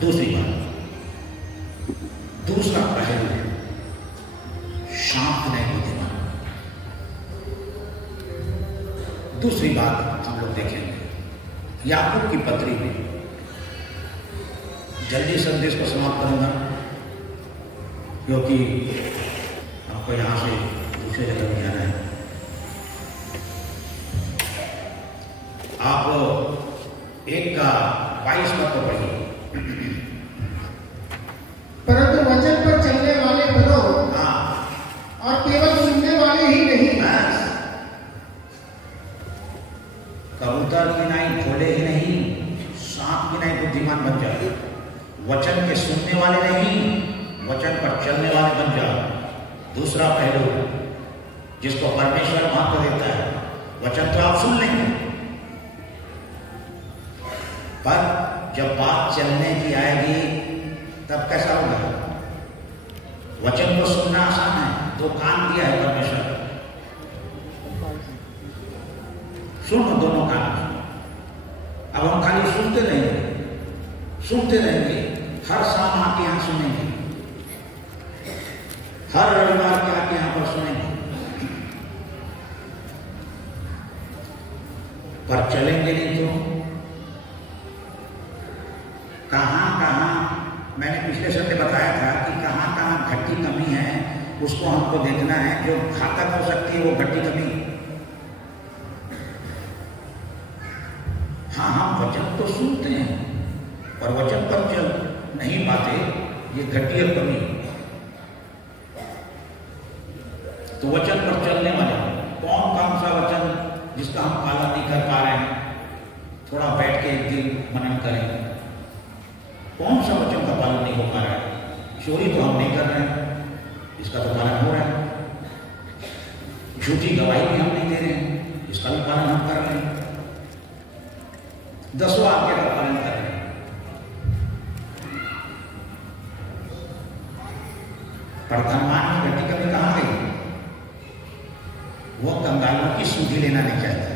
दूसरी बात, दूसरा पहलू है शांत नहीं बुद्धिमान। दूसरी बात हम लोग देखेंगे याकूब की पत्री में, जल्दी संदेश को समाप्त करूंगा क्योंकि हमको यहां से दूसरे जगह में जाना है। आप 1:22 को पढ़िए। परंतु वचन पर चलने वाले बनो, और केवल सुनने वाले ही नहीं। कबूतर की नाई घोड़े ही नहीं, सांप की नाई बुद्धिमान बन जाए। वचन के सुनने वाले नहीं, वचन पर चलने वाले बन जाओ। दूसरा पहलू जिसको परमेश्वर महत्व देता है, वचन तो आप सुन लेंगे, पर जब बात चलने की आएगी तब कैसा होगा? वचन को सुनना आसान है, 2 कान दिया है परमेश्वर, सुनो दोनों कान। अब हम खाली सुनते रहेंगे, हर शाम आके यहां सुनेंगे, हर रविवार के आके यहां पर सुनेंगे, पर चलेंगे नहीं तो कहां मैंने पिछले सप्ताह बताया था कि कहां घटी कमी है, उसको हमको देखना है। जो घातक हो सकती है वो घटी कमी। हाँ, हम वचन तो सुनते हैं और वचन पर चल नहीं पाते, ये घटी और कमी। तो वचन पर चलने वाले कौन सा वचन जिसका हम पालन नहीं कर पा रहे हैं? थोड़ा बैठ के एक दिन मनन करें, कौन सा वचन का पालन नहीं हो पा रहा है? चोरी तो हम नहीं कर रहे हैं, इसका तो पालन हो रहा है। झूठी गवाही भी हम नहीं दे रहे हैं, इसका भी पालन हम कर रहे हैं। 10 आज्ञा का पालन कर रहे हैं। पर धनवान की घटी कभी कहां गई? वो कंगालों की सुधि लेना नहीं चाहता,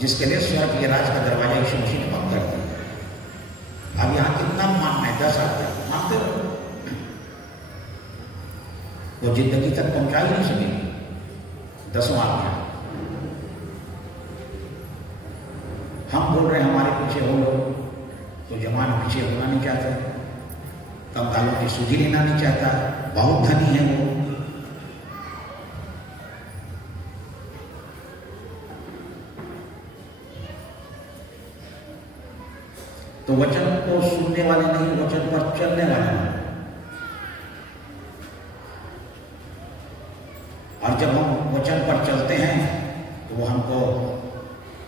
जिसके लिए स्वर्ग के राज का दरवाजा यीशु मसीह ने बंद कर दिया। अब यहां कितना मानना है? 10 आज्ञा मानते रहो, वो जिंदगी तक पहुंचा ही नहीं सकेगी। 10 आज्ञा हम बोल रहे हैं हमारे पीछे हो लो, तो जवान पीछे होना नहीं चाहता, कंगालों की सुधि लेना नहीं चाहता, बहुत धनी है वो। तो वचन को सुनने वाले नहीं, वचन पर चलने वाले नहीं। और जब हम वचन पर चलते हैं तो वो हमको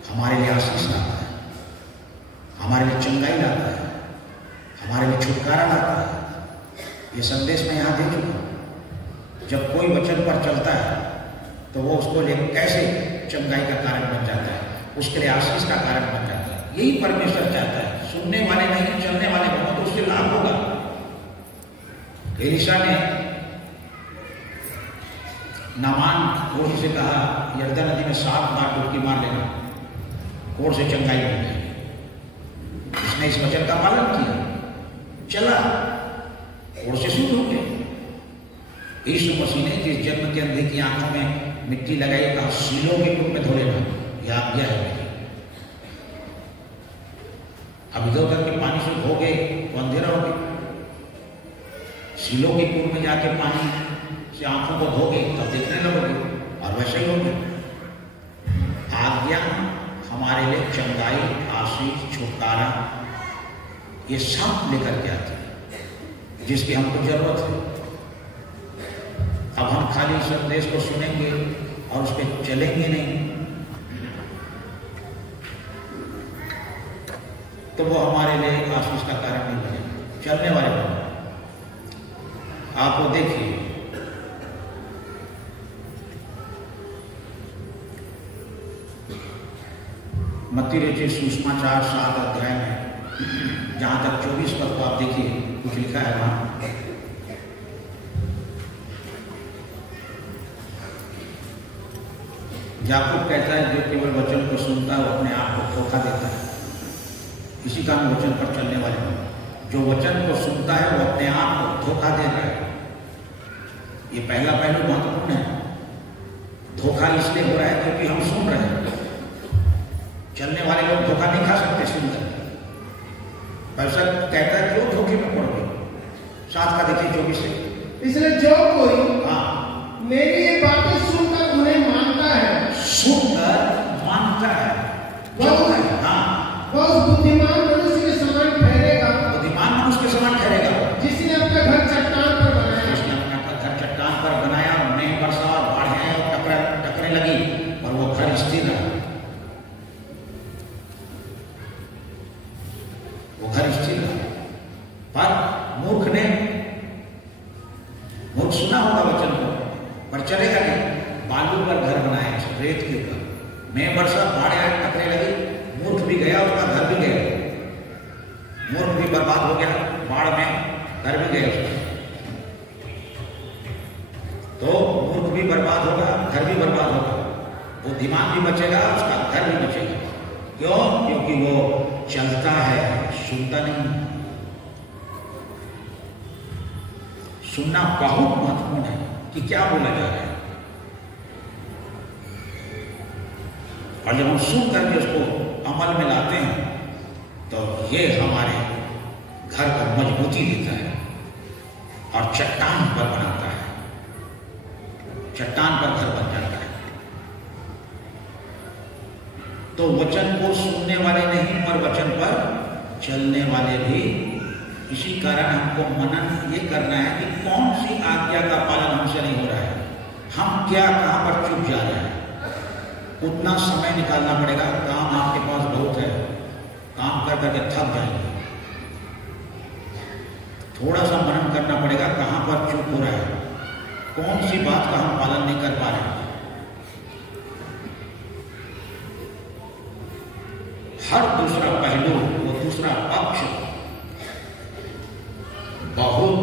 हमारे लिए आशीष लाता है, हमारे लिए चंगाई लाता है, हमारे लिए छुटकारा लाता है। ये संदेश मैं यहां दे चुका हूं। जब कोई वचन पर चलता है तो वो उसको लिए कैसे चंगाई का कारण बन जाता है, उसके लिए आशीष का कारण बन जाता है। यही परमेश्वर चाहता है, सुनने वाले नहीं चलने वाले बनो तो उससे लाभ होगा। एलीशा ने नामान कोढ़ से कहा, यरदन नदी में 7 बार डुबकी मार लेना, कोढ़ से चंगाई मिल गई। इसने इस वचन का पालन किया, चला, कोढ़ से शुद्ध हो गए। यीशु मसीह ने जिस जन्म के अंधे की आंखों में मिट्टी लगाई, कहा सीलों के कुंड में धो लेना, यह आज्ञा है। अब इधर उधर के पानी से धो गए तो अंधेरा हो गया, सीलों के कुंड में जाके पानी से आंखों को धो गए तब देखने लगोगे, और वैसे ही हो गया। आज्ञा हमारे लिए चंगाई, आशीष, छुटकारा, ये सब लेकर के आती है जिसकी हमको जरूरत है। अब हम खाली संदेश को सुनेंगे और उस पर चलेंगे नहीं तो वो हमारे लिए आशीष का कारण नहीं बनेगा। चलने वाले बने। आप वो देखिए, मत्ती रचित सुसमाचार 7 अध्याय में जहां तक 24 पद को आप देखिए, कुछ लिखा है वहां। याकूब कहता है जो केवल वचन को सुनता है वो अपने आप को धोखा देता है। इसी कारण वचन पर चलने वाले जो वचन को सुनता है वो अपने आप को धोखा दे रहा है। ये पहला पहलू महत्वपूर्ण है। धोखा इसलिए हो रहा है क्योंकि हम सुन रहे हैं। चलने वाले लोग धोखा नहीं खा सकते सुनकर। पैसा कहता है क्यों धोखे में पड़ गए। 7 का देखिए 24 से। इसलिए जो कोई हाँ मेरी ये बातें सुनकर उन्हें मानता है, सुनकर मानता है, हाँ वह उस बुद्धिमान मनुष्य के समान ठहरेगा, बुद्धिमान मनुष्य के समान ठहरेगा, जिसने अपना घर चट्टान पर बनाया, जिसने अपना घर चट्टान पर बनाया, मेघ बरसा और बाढ़ें टकरने लगी और वो घर स्थिर रहा। वो घर स्थिर रहा। पर मूर्ख सुना होगा वचन को पर चलेगा नहीं। बालू पर घर बनाया, रेत के ऊपर, मेघ बरसा, बाढ़ आए, टकरने लगी, मूर्ख भी गया, उसका घर भी गया, मूर्ख भी बर्बाद हो गया, बाढ़ में घर भी गया उसका। तो मूर्ख भी बर्बाद होगा, घर भी बर्बाद होगा, वो दिमाग भी बचेगा, उसका घर भी बचेगा। क्यों? क्योंकि वो चलता है, सुनता नहीं। सुनना बहुत महत्वपूर्ण है कि क्या बोला जा रहा है। और जब हम सुन करके उसको अमल में लाते हैं तो ये हमारे घर को मजबूती देता है और चट्टान पर बनाता है, चट्टान पर घर बन जाता है। तो वचन को सुनने वाले नहीं पर वचन पर चलने वाले भी। इसी कारण हमको मनन ये करना है कि कौन सी आज्ञा का पालन हमसे नहीं हो रहा है, हम क्या कहां पर चुप जा रहे हैं। उतना समय निकालना पड़ेगा। काम आपके पास बहुत है, काम कर करके थक जाएंगे। थोड़ा सा मनन करना पड़ेगा कहां पर चुप हो रहा है, कौन सी बात का हम पालन नहीं कर पा रहे। हर दूसरा पहलू, वो दूसरा पक्ष बहुत